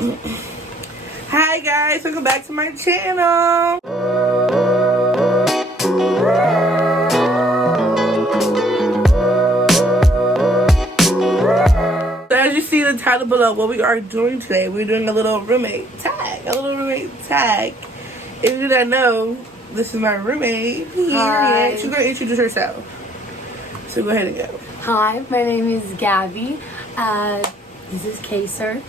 Hi guys, welcome back to my channel. So as you see the title below, what we are doing today, we're doing a little roommate tag. If you don't know, this is my roommate. Hi. She's gonna introduce herself. So go ahead and go. Hi, my name is Gabby. This is Kaci.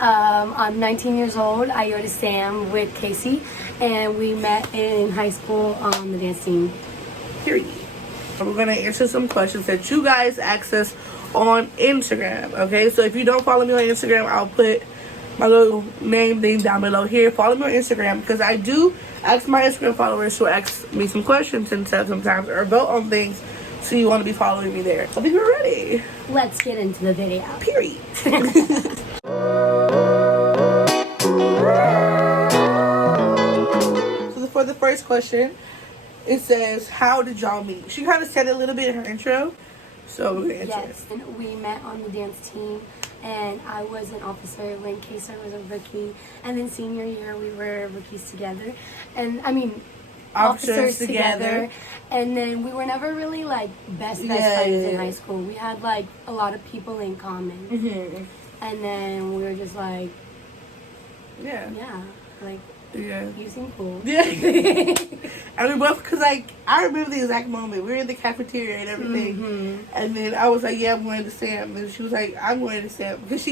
I'm 19 years old. I go to Sam with Kaci, and we met in high school on the dance team. Period. We're gonna answer some questions that you guys asked us on Instagram. Okay, so if you don't follow me on Instagram, I'll put my little name thing down below here. Follow me on Instagram because I do ask my Instagram followers to ask me some questions and stuff sometimes, or vote on things. So you want to be following me there. I think we're ready. Let's get into the video. Period. So for the first question, it says, how did y'all meet? She kind of said it a little bit in her intro, so we're going to answer Yes, and we met on the dance team, and I was an officer when Kaci was a rookie, and then senior year we were rookies together, and I mean, officers together. And then we were never really like best friends in high school. We had like a lot of people in common, and then we were just like, you seem cool. Yeah. And we both, cause like I remember the exact moment we were in the cafeteria and everything, and then I was like, I'm going to Sam, and she was like, I'm going to Sam, because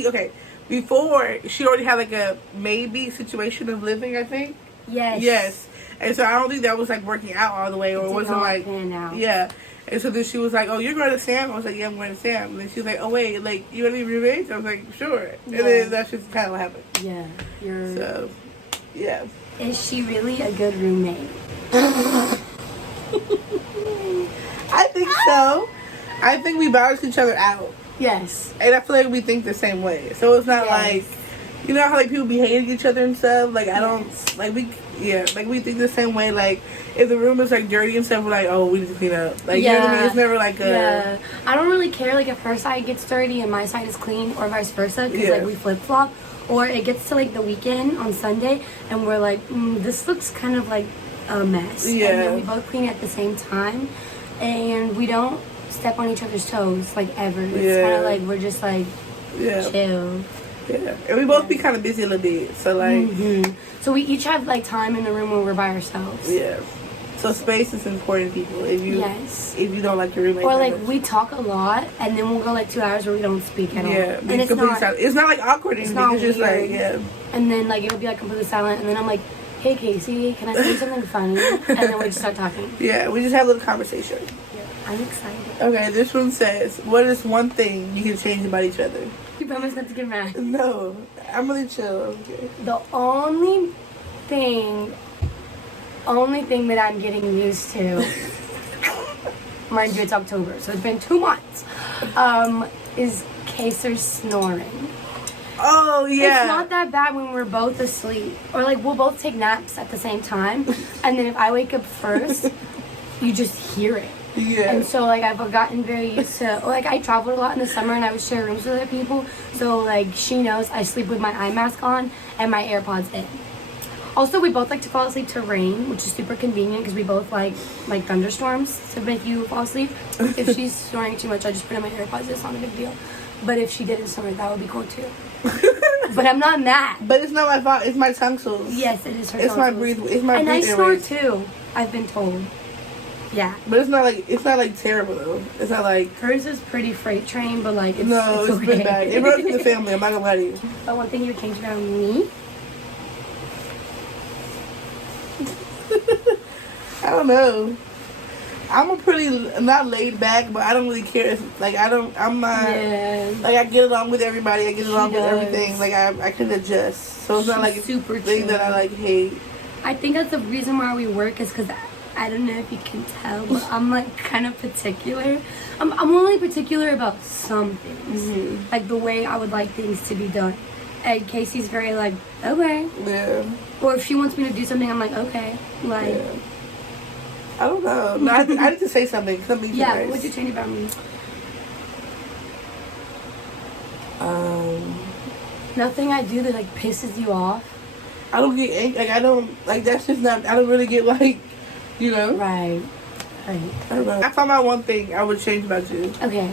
before she already had like a maybe situation of living, I think. Yes. And so I don't think that was like working out all the way, or it wasn't like, yeah. And so then she was like, oh, you're going to Sam? I was like, yeah, I'm going to Sam. And then she was like, oh, wait, like, you want to be roommates? I was like, sure. And then that's just kind of what happened. Yeah. So, yeah. Is she really a good roommate? I think so. I think we balance each other out. Yes. And I feel like we think the same way. So it's not like, you know how like people be hating each other and stuff? Like I don't, like we think the same way. Like if the room is like dirty and stuff, we're like, oh, we need to clean up. Like you know what I mean? It's never like a. Yeah. I don't really care like if her side gets dirty and my side is clean, or vice versa, because like we flip flop. Or it gets to like the weekend on Sunday and we're like, this looks kind of like a mess. Yeah. And then we both clean at the same time, and we don't step on each other's toes like ever. It's kind of like we're just like chill. Yeah, and we both be kind of busy a little bit, so like. So we each have like time in the room when we're by ourselves. Yeah. So space is important, people. If you don't like your roommate. Or like we talk a lot, and then we'll go like 2 hours where we don't speak at all. Yeah, and it's not like awkward. It's not just like And then like it'll be like completely silent, and then I'm like, hey Kaci, can I say something funny? And then we just start talking. Yeah, we just have a little conversation. Yeah, I'm excited. Okay, this one says, what is one thing you can change about each other? You promise not to get mad. No, I'm really chill. Okay. The only thing that I'm getting used to, mind you, it's October, so it's been 2 months, is Kaci's snoring. Oh, yeah. It's not that bad when we're both asleep. Or, like, we'll both take naps at the same time. And then if I wake up first, you just hear it. Yeah. And so, like, I've gotten very used to, like, I traveled a lot in the summer and I would share rooms with other people. So, like, she knows I sleep with my eye mask on and my AirPods in. Also, we both like to fall asleep to rain, which is super convenient because we both like thunderstorms to make you fall asleep. If she's snoring too much, I just put in my AirPods. It's not a big deal. But if she didn't snore, that would be cool too. But I'm not mad. But it's not my fault. It's my tonsils. Yes, it is her tonsils. It's my and breathing. I snore too. I've been told. Yeah. But it's not like terrible though. It's not like hers is pretty freight train, but like it's okay. Pretty bad. It runs in the family. I'm not gonna lie to you. But one thing you would change about me. I don't know. I'm not laid back, but I don't really care. Like I'm not. Yeah. Like I get along with everybody. I get along with everything. Like I can adjust. So it's not like a super thing that I like hate. I think that's the reason why we work is because I don't know if you can tell, but I'm like kind of particular. I'm only particular about some things, like the way I would like things to be done. And Kaci's very like, okay. Yeah. Or if she wants me to do something, I'm like, okay. Like. Yeah. I don't know. No, I need to say something. Yeah, what'd you change about me? nothing I do that like pisses you off. I don't get angry. Like, I don't, like, that's just not, I don't really get, like, you know? Right. I don't know. I found out one thing I would change about you. Okay.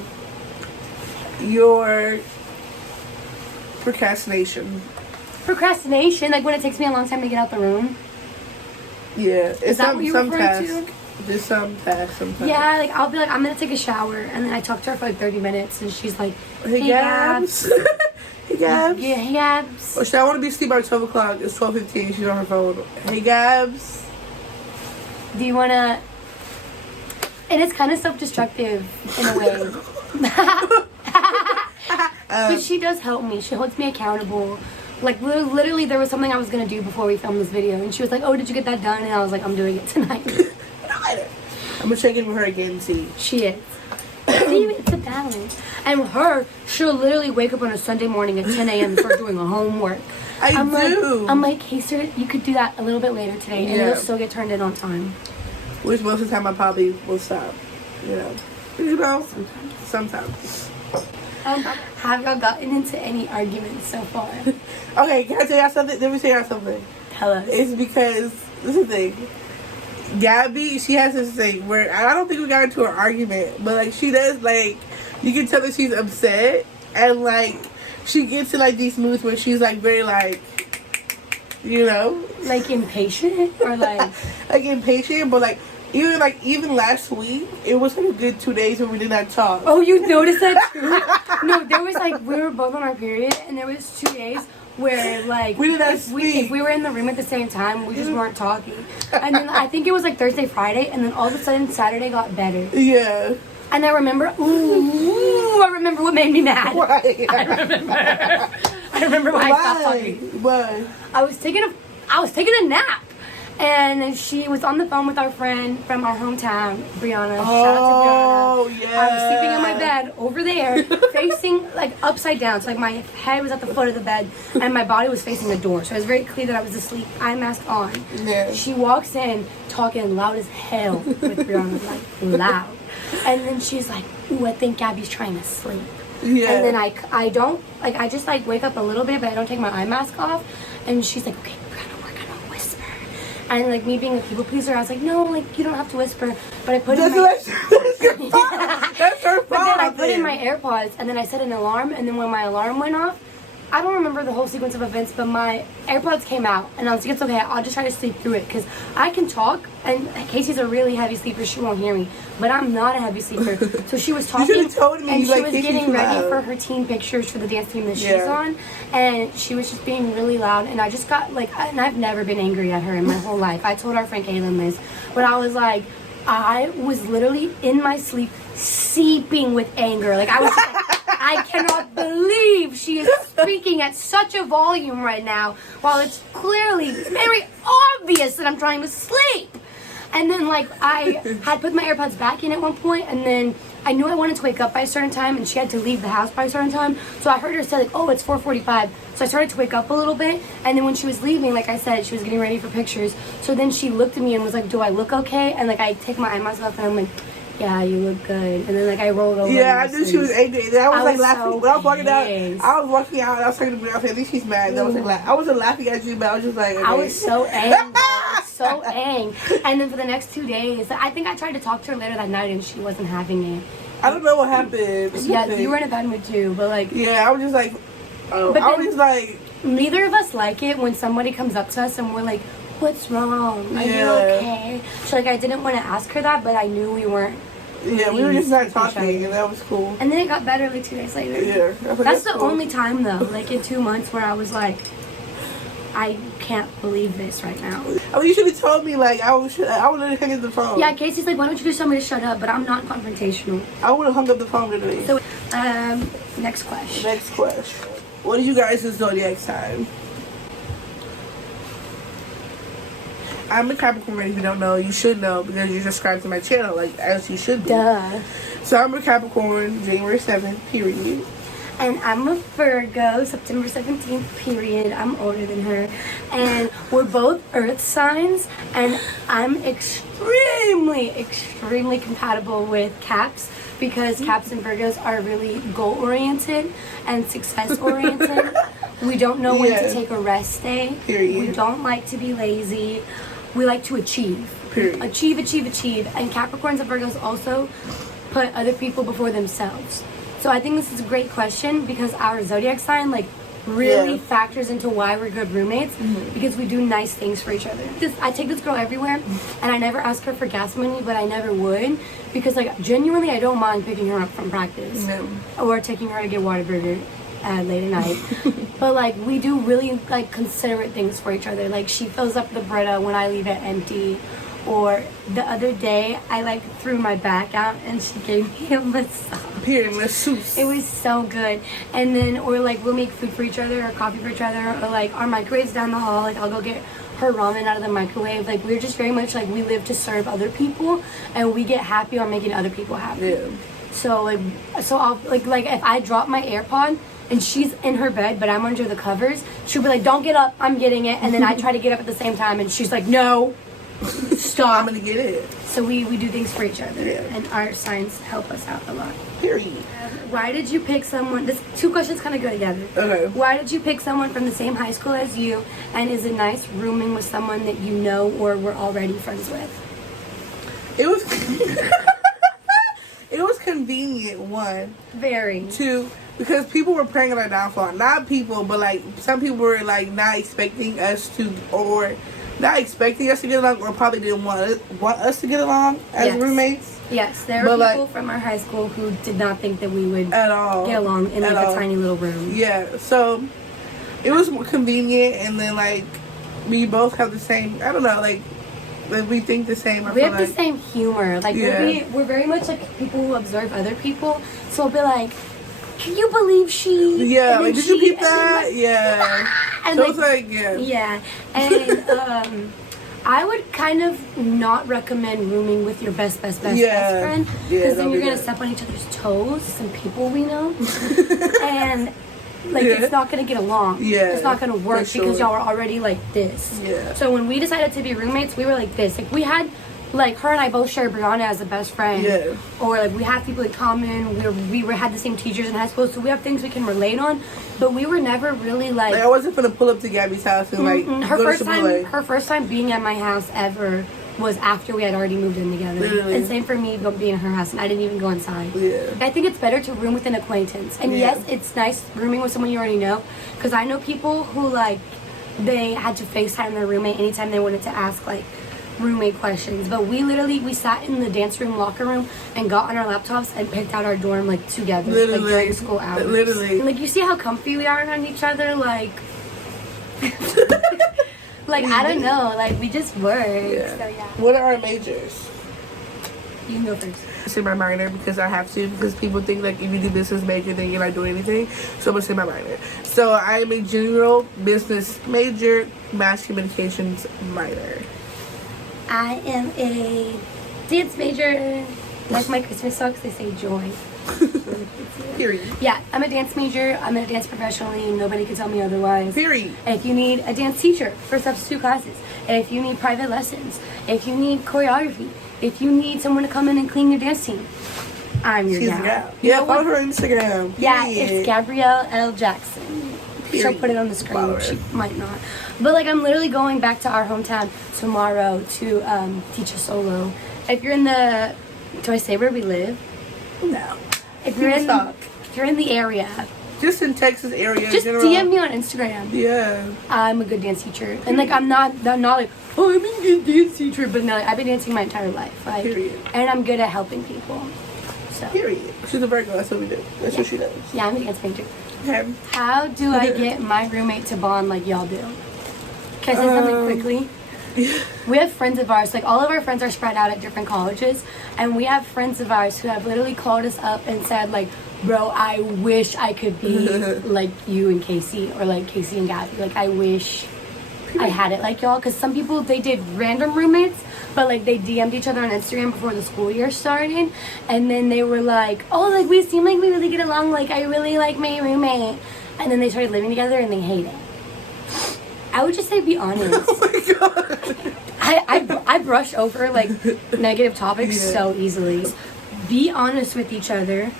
Your procrastination. Procrastination? Like when it takes me a long time to get out the room? Yeah. Is that what you're referring to? Just some tasks sometimes. Yeah, like I'll be like, I'm gonna take a shower, and then I talk to her for like 30 minutes, and she's like, Hey, Gabs. Hey, Gabs. Yeah, hey, Gabs. Or should I want to be asleep by 12 o'clock? It's 12:15. She's on her phone. Hey, Gabs. Do you wanna... And it's kind of self-destructive in a way. But she does help me. She holds me accountable. Like, literally, there was something I was going to do before we filmed this video. And she was like, oh, did you get that done? And I was like, I'm doing it tonight. I'm going to check in with her again and see. She is. See, it's a balance. And with her, she'll literally wake up on a Sunday morning at 10 a.m. and start doing her homework. I'm do. I'm like, hey, sir, you could do that a little bit later today. And it'll still get turned in on time. Which most of the time I probably will stop. You know? Sometimes. Have y'all gotten into any arguments so far? Okay, can I tell y'all something? Let me tell y'all something. Tell us. It's because, this is the thing. Gabby, she has this thing where, I don't think we got into an argument, but, like, she does, like, you can tell that she's upset, and, like, she gets in, like, these moods where she's, like, very, like, you know? Like, impatient? Or, like... like, impatient, but, like, even last week, it was like a good 2 days where we did not talk. Oh, you noticed that too? No, there was like, we were both on our period, and there was 2 days where like we did not speak. If we were in the room at the same time, we just weren't talking. And then I think it was like Thursday, Friday, and then all of a sudden Saturday got better. Yeah. And I remember, I remember what made me mad. Why? I remember why I stopped talking. Why? I was taking a nap. And she was on the phone with our friend from our hometown, Brianna. Shout out to Brianna. Yeah. I was sleeping in my bed over there, facing like upside down. So like my head was at the foot of the bed, and my body was facing the door. So it was very clear that I was asleep. Eye mask on. Yeah. She walks in, talking loud as hell with Brianna, like loud. And then she's like, "Ooh, I think Gabby's trying to sleep." Yeah. And then I don't like I just like wake up a little bit, but I don't take my eye mask off. And she's like, "Okay, and like me being a people pleaser, I was like, no, like you don't have to whisper. But I put in my that's her fault. But then I put in my AirPods, and then I set an alarm, and then when my alarm went off, I don't remember the whole sequence of events, but my AirPods came out, and I was like, it's okay, I'll just try to sleep through it, because I can talk, and Kaci's a really heavy sleeper, she won't hear me, but I'm not a heavy sleeper. So she was talking, you told me, and she like, was getting ready for her teen pictures for the dance team that she's on, and she was just being really loud, and I just got, like, and I've never been angry at her in my whole life. I told our friend Kaylin this, but I was like, I was literally in my sleep seeping with anger. Like, I was just like, I cannot believe she is speaking at such a volume right now while it's clearly very obvious that I'm trying to sleep. And then, like, I had put my AirPods back in at one point, and then I knew I wanted to wake up by a certain time, and she had to leave the house by a certain time. So I heard her say, like, oh, it's 4:45. So I started to wake up a little bit, and then when she was leaving, like I said, she was getting ready for pictures. So then she looked at me and was like, do I look okay? And, like, I take my eye mask off, and I'm like, yeah, you look good. And then, like, I rolled over. Yeah, I knew she was angry. And I was like laughing. So when I was walking out, I was walking out, and I was talking to me. I was like, at least she's mad. And I wasn't laughing at you, but I was just like, okay. I was so angry. So angry. And then for the next 2 days, I think I tried to talk to her later that night, and she wasn't having it. I don't know what happened. Yeah, you were in a bad mood too, but like... Yeah, I was just like... Oh, I was just like... Neither of us like it when somebody comes up to us and we're like, what's wrong? Are you okay? So like, I didn't want to ask her that, but I knew we weren't... Yeah, we were just not talking, and that was cool. And then it got better like 2 days later. Yeah. That's the only time though, like in 2 months where I was like... I can't believe this right now. I mean, you should have told me, like, I would have hung up the phone. Yeah, Kaci's like, why don't you just tell me to shut up? But I'm not confrontational. I would have hung up the phone today. So, next question. Next question. What did you guys' zodiac sign? I'm a Capricorn. If you don't know, you should know because you're subscribed to my channel, like, as you should be. Duh. So I'm a Capricorn, January 7th, period. And I'm a Virgo, September 17th, period. I'm older than her. And we're both earth signs. And I'm extremely, extremely compatible with Caps because Caps and Virgos are really goal-oriented and success-oriented. We don't know when to take a rest day. Period. We don't like to be lazy. We like to achieve. Period. Achieve. And Capricorns and Virgos also put other people before themselves. So I think this is a great question because our zodiac sign, like, really factors into why we're good roommates because we do nice things for each other. I take this girl everywhere and I never ask her for gas money, but I never would because, like, genuinely I don't mind picking her up from practice or taking her to get Whataburger late at night. But, like, we do really, like, considerate things for each other. Like, she fills up the Brita when I leave it empty. Or the other day, I, like, threw my back out and she gave me a massage. Period, masseuse. It was so good. And then, or, like, we'll make food for each other or coffee for each other. Or, like, our microwave's down the hall. Like, I'll go get her ramen out of the microwave. Like, we're just very much, like, we live to serve other people. And we get happy on making other people happy. Yeah. So, like, I'll, like, if I drop my AirPod and she's in her bed, but I'm under the covers, she'll be like, don't get up, I'm getting it. And then I try to get up at the same time and she's like, no. Stop. I'm gonna get it. So we do things for each other, and our signs help us out a lot. Period. Why did you pick someone? This two questions kind of go together. Okay. Why did you pick someone from the same high school as you? And is it nice rooming with someone that you know or were already friends with? It was. It was convenient. One. Very. Two. Because people were praying on our downfall. Not people, but, like, some people were, like, not expecting us to, or not expecting us to get along, or probably didn't want us to get along as roommates. Yes, there were people from our high school who did not think that we would at all get along in, like, a tiny little room. Yeah, so it was more convenient, and then, like, we both have the same, I don't know, like we think the same. We have the same humor. Like, we're very much like people who observe other people. So we'll be like, can you believe she? Yeah, like, did you peep that? Like, yeah. And, so like, it's like, yeah. Yeah. And I would kind of not recommend rooming with your best friend. Because then you're going to step on each other's toes, some people we know. And, like, it's not going to get along. Yeah. It's not going to work because y'all are already like this. Yeah. So when we decided to be roommates, we were like this. Like, we had, like, her and I both share Brianna as a best friend. Yeah. Or, like, we have people in common. We had the same teachers in high school, so we have things we can relate on. But we were never really, like I wasn't going to pull up to Gabby's house and, like, her first time being at my house ever was after we had already moved in together. Literally. And same for me being in her house, and I didn't even go inside. Yeah. I think it's better to room with an acquaintance. And yes, it's nice rooming with someone you already know. Because I know people who, like, they had to FaceTime their roommate anytime they wanted to ask, like, roommate questions. But we sat in the dance room locker room and got on our laptops and picked out our dorm, like, together. Literally. Like, during school hours. Literally. And, like, you see how comfy we are around each other? Like, like, I don't know. Like, we just work. Yeah. So, yeah. What are our majors? You can go first. I say my minor because I have to, because people think, like, if you do business major, then you're not doing anything. So I'm going to say my minor. So I am a general business major, mass communications minor. I am a dance major. Like my Christmas songs, they say joy. Period. Yeah, I'm a dance major. I'm gonna dance professionally. Nobody can tell me otherwise. Period. If you need a dance teacher for substitute classes, if you need private lessons, if you need choreography, if you need someone to come in and clean your dance team, I'm your gal. Yeah, follow her on Instagram. Period. Yeah, it's Gabrielle L. Jackson. She'll put it on the screen. She might not. But, like, I'm literally going back to our hometown tomorrow to teach a solo. If you're in the... Do I say where we live? No. If you're in the area. Just in Texas area. Just DM me on Instagram. Yeah. I'm a good dance teacher. And, like, I'm not like, oh, I'm a good dance teacher. But, no, like, I've been dancing my entire life. Like, period. And I'm good at helping people. So. Period. She's a Virgo. That's what we do. That's what she does. Yeah, I'm a dance major. Okay. How do I get my roommate to bond like y'all do? Can I say something quickly? We have friends of ours, like, all of our friends are spread out at different colleges, and we have friends of ours who have literally called us up and said, like, bro, I wish I could be like you and Kaci, or like Kaci and Gabby. Like, I wish I had it like y'all, because some people, they did random roommates, but, like, they DM'd each other on Instagram before the school year started, and then they were like, oh, like, we seem like we really get along, like, I really like my roommate, and then they started living together and they hate it. I would just say be honest. Oh my god. I brush over, like, negative topics so easily. Be honest with each other,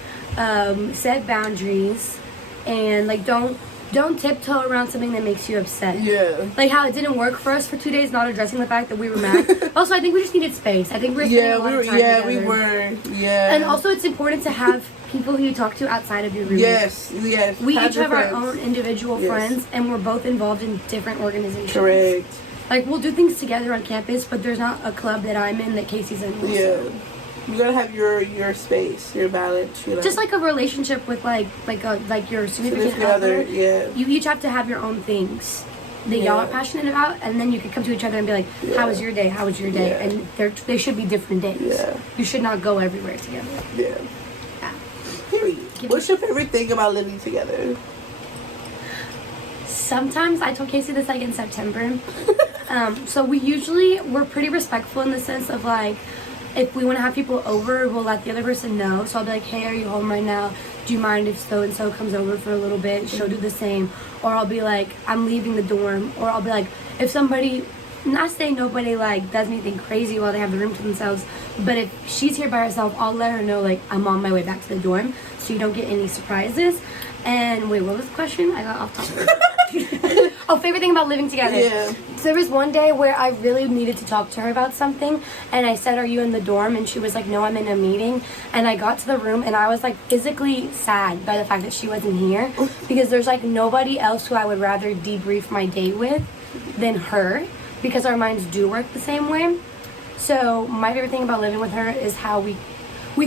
set boundaries, and, like, don't don't tiptoe around something that makes you upset. Yeah. Like how it didn't work for us for 2 days, not addressing the fact that we were mad. Also, I think we just needed space. I think we were spending a lot of time together. we were. Yeah. And also, it's important to have people who you talk to outside of your room. Yes. We each have our own individual friends, and we're both involved in different organizations. Correct. Like, we'll do things together on campus, but there's not a club that I'm in that Kaci's in. Yeah. You gotta have your space, your balance, you know. Just like a relationship with like your significant other. Yeah. You each have to have your own things that y'all are passionate about, and then you can come to each other and be like, "How was your day? How was your day?" Yeah. And they should be different days. Yeah. You should not go everywhere together. Yeah. Period. What's your favorite thing about living together? Sometimes I told Kaci this like in September. So we're pretty respectful in the sense of like, if we want to have people over, we'll let the other person know. So I'll be like, hey, are you home right now? Do you mind if so-and-so comes over for a little bit? She'll do the same. Or I'll be like, I'm leaving the dorm. Or I'll be like, if somebody, not saying nobody like does anything crazy while they have the room to themselves, but if she's here by herself, I'll let her know like I'm on my way back to the dorm, so you don't get any surprises. And wait, what was the question? I got off topic. Oh, favorite thing about living together. Yeah. So there was one day where I really needed to talk to her about something, and I said, are you in the dorm? And she was like, no, I'm in a meeting. And I got to the room, and I was like physically sad by the fact that she wasn't here, because there's like nobody else who I would rather debrief my day with than her, because our minds do work the same way. So my favorite thing about living with her is how we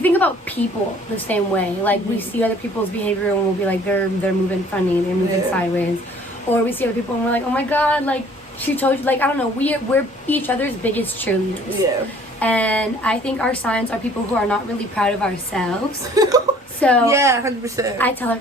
think about people the same way. Like, we see other people's behavior and we'll be like, they're moving funny, they're moving sideways. Or we see other people and we're like, oh my god, like, she told you, like, I don't know, we're each other's biggest cheerleaders. Yeah. And I think our signs are people who are not really proud of ourselves. So yeah, 100%. I tell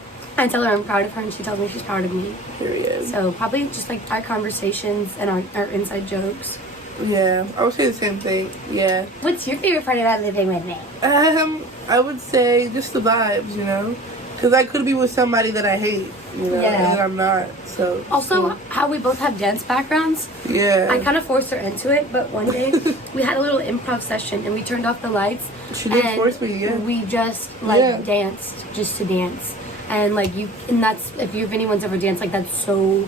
her I'm proud of her, and she tells me she's proud of me. Period. So probably just like our conversations and our inside jokes. Yeah, I would say the same thing. Yeah. What's your favorite part about living with me? I would say just the vibes, you know, because I could be with somebody that I hate, you know, and I'm not. So also, how we both have dance backgrounds. Yeah. I kind of forced her into it, but one day we had a little improv session and we turned off the lights. She did force me. Yeah. We just danced just to dance, and like and that's, if anyone's ever danced, like, that's so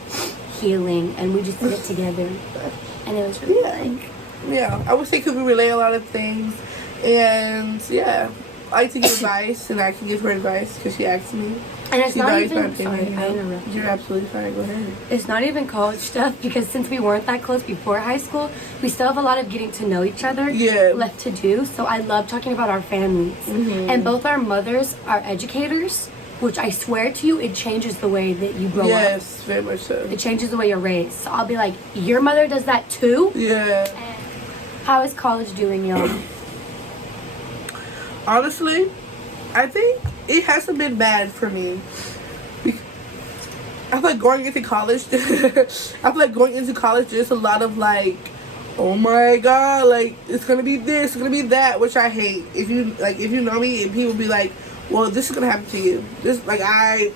healing, and we just did it together. And it was really like... Yeah, I would say because we relay a lot of things. And, yeah, I like to give advice, and I can give her advice because she asked me. And it's she not values even... my opinion, Sorry, you know? I interrupted. You're absolutely fine. Go ahead. It's not even college stuff, because since we weren't that close before high school, we still have a lot of getting to know each other left to do. So I love talking about our families. Mm-hmm. And both our mothers are educators, which I swear to you, it changes the way that you grow up. Yes, very much so. It changes the way you're raised. So I'll be like, your mother does that too? Yeah. And how is college doing, y'all? Honestly, I think it hasn't been bad for me. I feel like going into college, there's a lot of like, oh my god, like, it's gonna be this, it's gonna be that, which I hate. If you know me, and people be like, well, this is gonna happen to you. This, like, I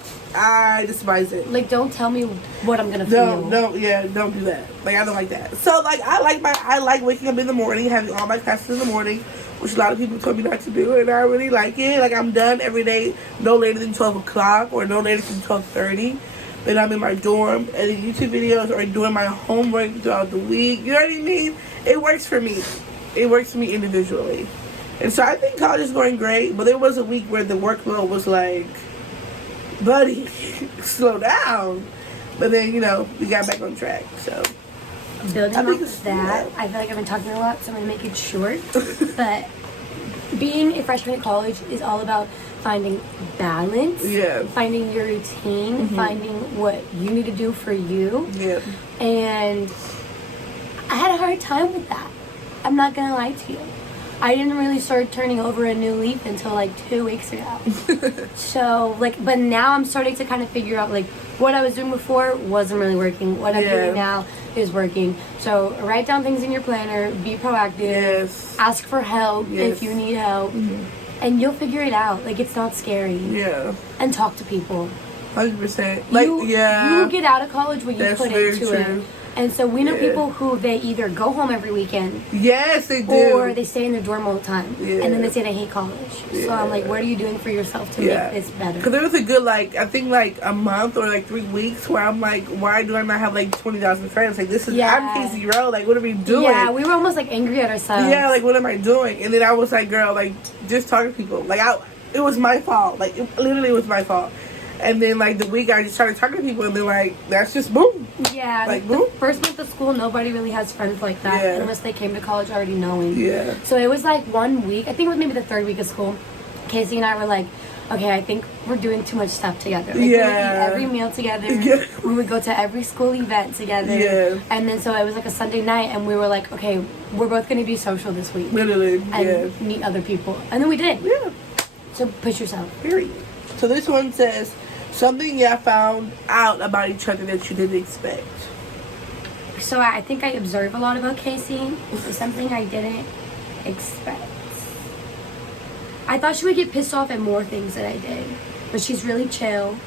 despise it. Like, don't tell me what I'm gonna feel. Don't do that. Like, I don't like that. So, like, I like waking up in the morning, having all my classes in the morning, which a lot of people told me not to do, and I really like it. Like, I'm done every day, no later than 12 o'clock, or no later than 12:30. Then I'm in my dorm, editing YouTube videos, or doing my homework throughout the week. You know what I mean? It works for me. It works for me individually. And so I think college is going great, but there was a week where the workload was like, buddy, slow down. But then, you know, we got back on track, so. Building off that, I feel like I've been talking a lot, so I'm going to make it short. But being a freshman at college is all about finding balance, finding your routine, finding what you need to do for you. Yeah. And I had a hard time with that. I'm not going to lie to you. I didn't really start turning over a new leaf until like 2 weeks ago. So, like, but now I'm starting to kind of figure out, like, what I was doing before wasn't really working. What I'm doing now is working. So, write down things in your planner, be proactive, ask for help if you need help, and you'll figure it out. Like, it's not scary. Yeah. And talk to people. 100%. Like, you get out of college what you put into it. And so we know people who they either go home every weekend. Yes, they do. Or they stay in their dorm all the time. Yeah. And then they say they hate college. So I'm like, what are you doing for yourself to make this better? Because there was a good, like, I think, like, a month or, like, 3 weeks where I'm like, why do I not have, like, 20,000 friends? Like, this is, I'm Kaci Rowe. Like, what are we doing? Yeah, we were almost, like, angry at ourselves. Yeah, like, what am I doing? And then I was like, girl, like, just talk to people. Like, it was my fault. Like, it literally was my fault. And then, like, the week I just started talking to people, and then, like, that's just boom. Yeah, like, boom. The first month of school, nobody really has friends like that unless they came to college already knowing. Yeah. So it was, like, 1 week. I think it was maybe the 3rd week of school. Kaci and I were like, okay, I think we're doing too much stuff together. Like, we would eat every meal together. Yeah. We would go to every school event together. Yeah. And then so it was, like, a Sunday night, and we were like, okay, we're both going to be social this week. Literally, and meet other people. And then we did. Yeah. So push yourself. Period. So this one says, something y'all found out about each other that you didn't expect. So I think I observe a lot about Kaci. Something I didn't expect. I thought she would get pissed off at more things that I did. But she's really chill.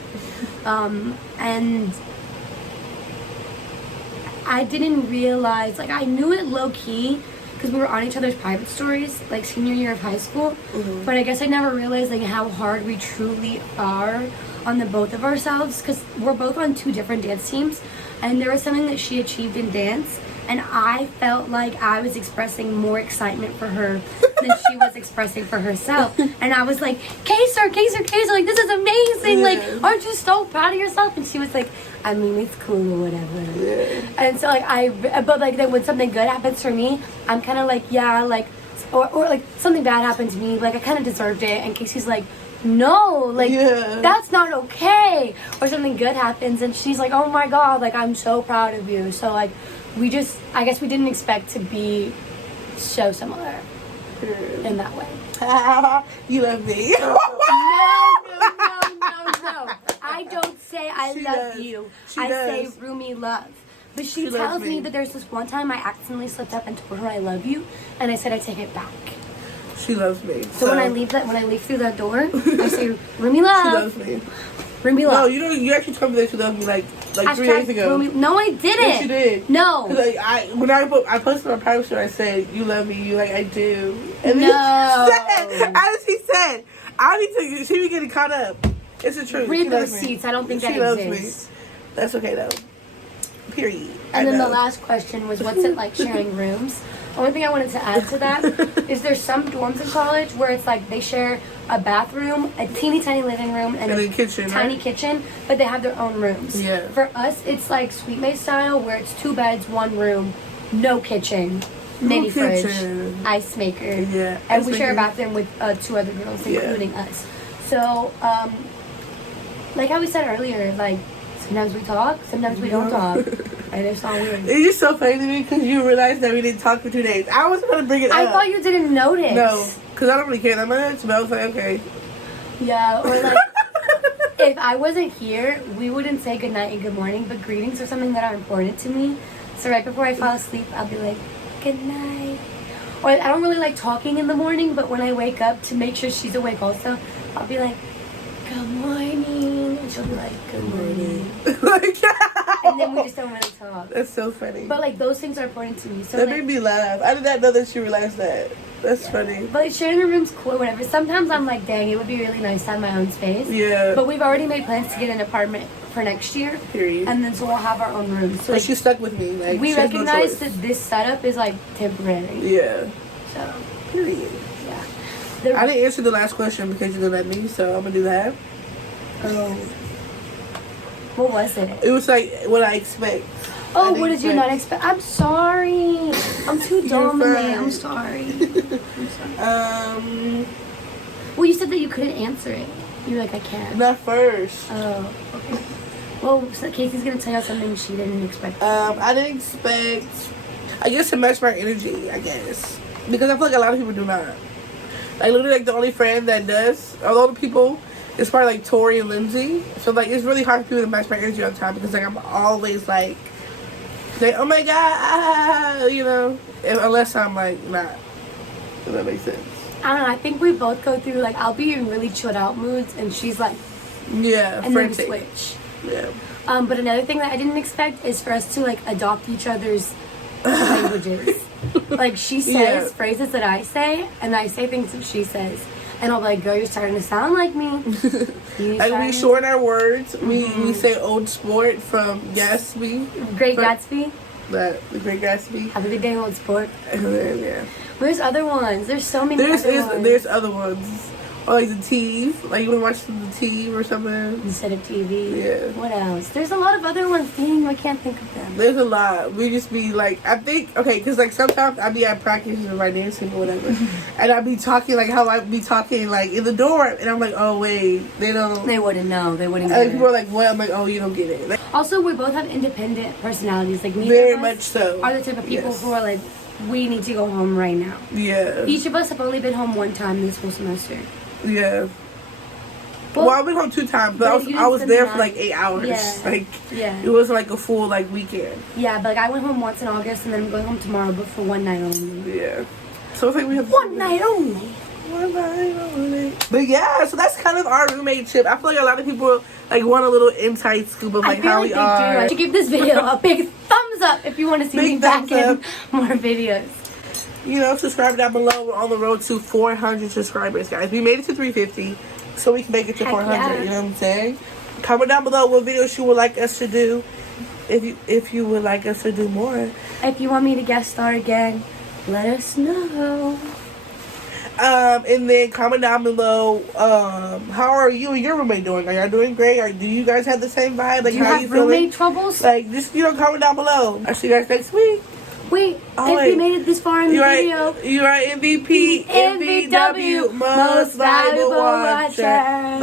And I didn't realize, like, I knew it low-key because we were on each other's private stories, like, senior year of high school. But I guess I never realized, like, how hard we truly are on the both of ourselves, because we're both on 2 different dance teams, and there was something that she achieved in dance, and I felt like I was expressing more excitement for her than she was expressing for herself. And I was like, Kaci, like, this is amazing, like, aren't you so proud of yourself? And she was like, I mean, it's cool or whatever. And so, like, but like, when something good happens for me, I'm kind of like, yeah, like, or like something bad happened to me, like, I kind of deserved it, and Kaci's like, no, like, that's not okay. Or something good happens, and she's like, oh my god, like, I'm so proud of you. So, like, I guess we didn't expect to be so similar in that way. You love me. No. I don't say I love you. I say Roomie love. But she tells me that there's this one time I accidentally slipped up and told her I love you, and I said I take it back. She loves me. So when I leave through that door, I say, Roomie love. She loves me. Roomie love. No, you actually told me that you loved me like 3 days ago. Roomie. No, I didn't. Yes, you did. No. Because I posted my private story, I said, you love me. You like, I do. And no. As he said, I need to, she be getting caught up. It's the truth. Read the receipts. I don't think that exists. Me. That's okay, though. Period. And then the last question was, what's it like sharing rooms? Only thing I wanted to add to that is there's some dorms in college where it's like they share a bathroom, a teeny tiny living room, and a kitchen, tiny kitchen, but they have their own rooms. Yeah. For us, it's like Sweet May style, where it's 2 beds, 1 room, no kitchen, mini fridge, ice maker, and we share a bathroom with 2 other girls, including us. So, like how we said earlier, like, sometimes we talk, sometimes we don't talk. And it's all weird. It's just so funny to me because you realized that we didn't talk for 2 days. I was going to bring it up. I thought you didn't notice. No, because I don't really care that much, but I was like, okay. Yeah, or like, if I wasn't here, we wouldn't say good night and good morning, but greetings are something that are important to me. So right before I fall asleep, I'll be like, good night. Or I don't really like talking in the morning, but when I wake up to make sure she's awake also, I'll be like, good morning. And she'll be like, good morning. And then we just don't really talk. That's so funny. But like, those things are important to me. So that like, made me laugh. I did not know that you realized that. That's funny. But like, sharing a room's cool or whatever. Sometimes I'm like, dang, it would be really nice to have my own space. Yeah. But we've already made plans to get an apartment for next year. Period. And then so we'll have our own room. So like, she's stuck with me. Like, we recognize that this setup is like temporary. Yeah. So. Period. Yeah. I didn't answer the last question because you didn't let me, so I'm gonna do that. What was it? It was like what I expect. Oh, what did you not expect? I'm sorry. I'm too dominant. I'm sorry. I'm sorry. Well, you said that you couldn't answer it. You were like, I can't. Not first. Oh, okay. Well, so Kaci's gonna tell you something she didn't expect. I didn't expect, I guess, to match my energy, I guess. Because I feel like a lot of people do not. Like, literally, like, the only friend that does, a lot of people, it's probably like Tori and Lindsay. So like, it's really hard for people to match my energy all the time because like I'm always like oh my god, you know, unless I'm like not. If that makes sense. I don't know. I think we both go through like, I'll be in really chilled out moods and she's like, yeah, and frantic. then we switch. Yeah. But another thing that I didn't expect is for us to like adopt each other's languages. Like she says phrases that I say, and I say things that she says. And I'll be like, girl, you're starting to sound like me. Like we shorten our words. We say old sport from Gatsby. Great Gatsby. The Great Gatsby. Have a good day, old sport. And then, yeah. There's other ones. There's so many other ones. There's other ones. Or like the T's. Like you want to watch the T or something. Instead of TV. Yeah. What else? There's a lot of other ones. Dang, I can't think of them. There's a lot. We just be like, I think, okay, because like sometimes I be at practice or my dancing or whatever. And I be talking like how I be talking like in the dorm. And I'm like, oh, wait. They wouldn't know. They wouldn't get and it. people are like, what? I'm like, oh, you don't get it. Like, Also, we both have independent personalities. Like me very much so. Are the type of people who are like, we need to go home right now. Yeah. Each of us have only been home one time this whole semester. Yeah. Well, I've been home 2 times, but I was there for like 8 hours. Yeah. Like, yeah. It wasn't like a full like weekend. Yeah, but like I went home once in August, and then I'm going home tomorrow, but for one night only. Yeah. So it's like we have one night only. One night only. But yeah, so that's kind of our roommate ship. I feel like a lot of people like want a little inside scoop of like how we are. I should give this video a big thumbs up if you want to see me back in more videos. You know, subscribe down below. We're on the road to 400 subscribers, guys. We made it to 350, so we can make it to 400. Yeah. You know what I'm saying? Comment down below what videos you would like us to do. If you would like us to do more. If you want me to guest star again, let us know. And then comment down below. How are you and your roommate doing? Are y'all doing great? Or do you guys have the same vibe? Like, do you how have you roommate feeling? troubles? Like, just comment down below. I'll see you guys next week. Wait, if you made it this far in the video, you are MVP, MVW, most valuable watcher. Bye.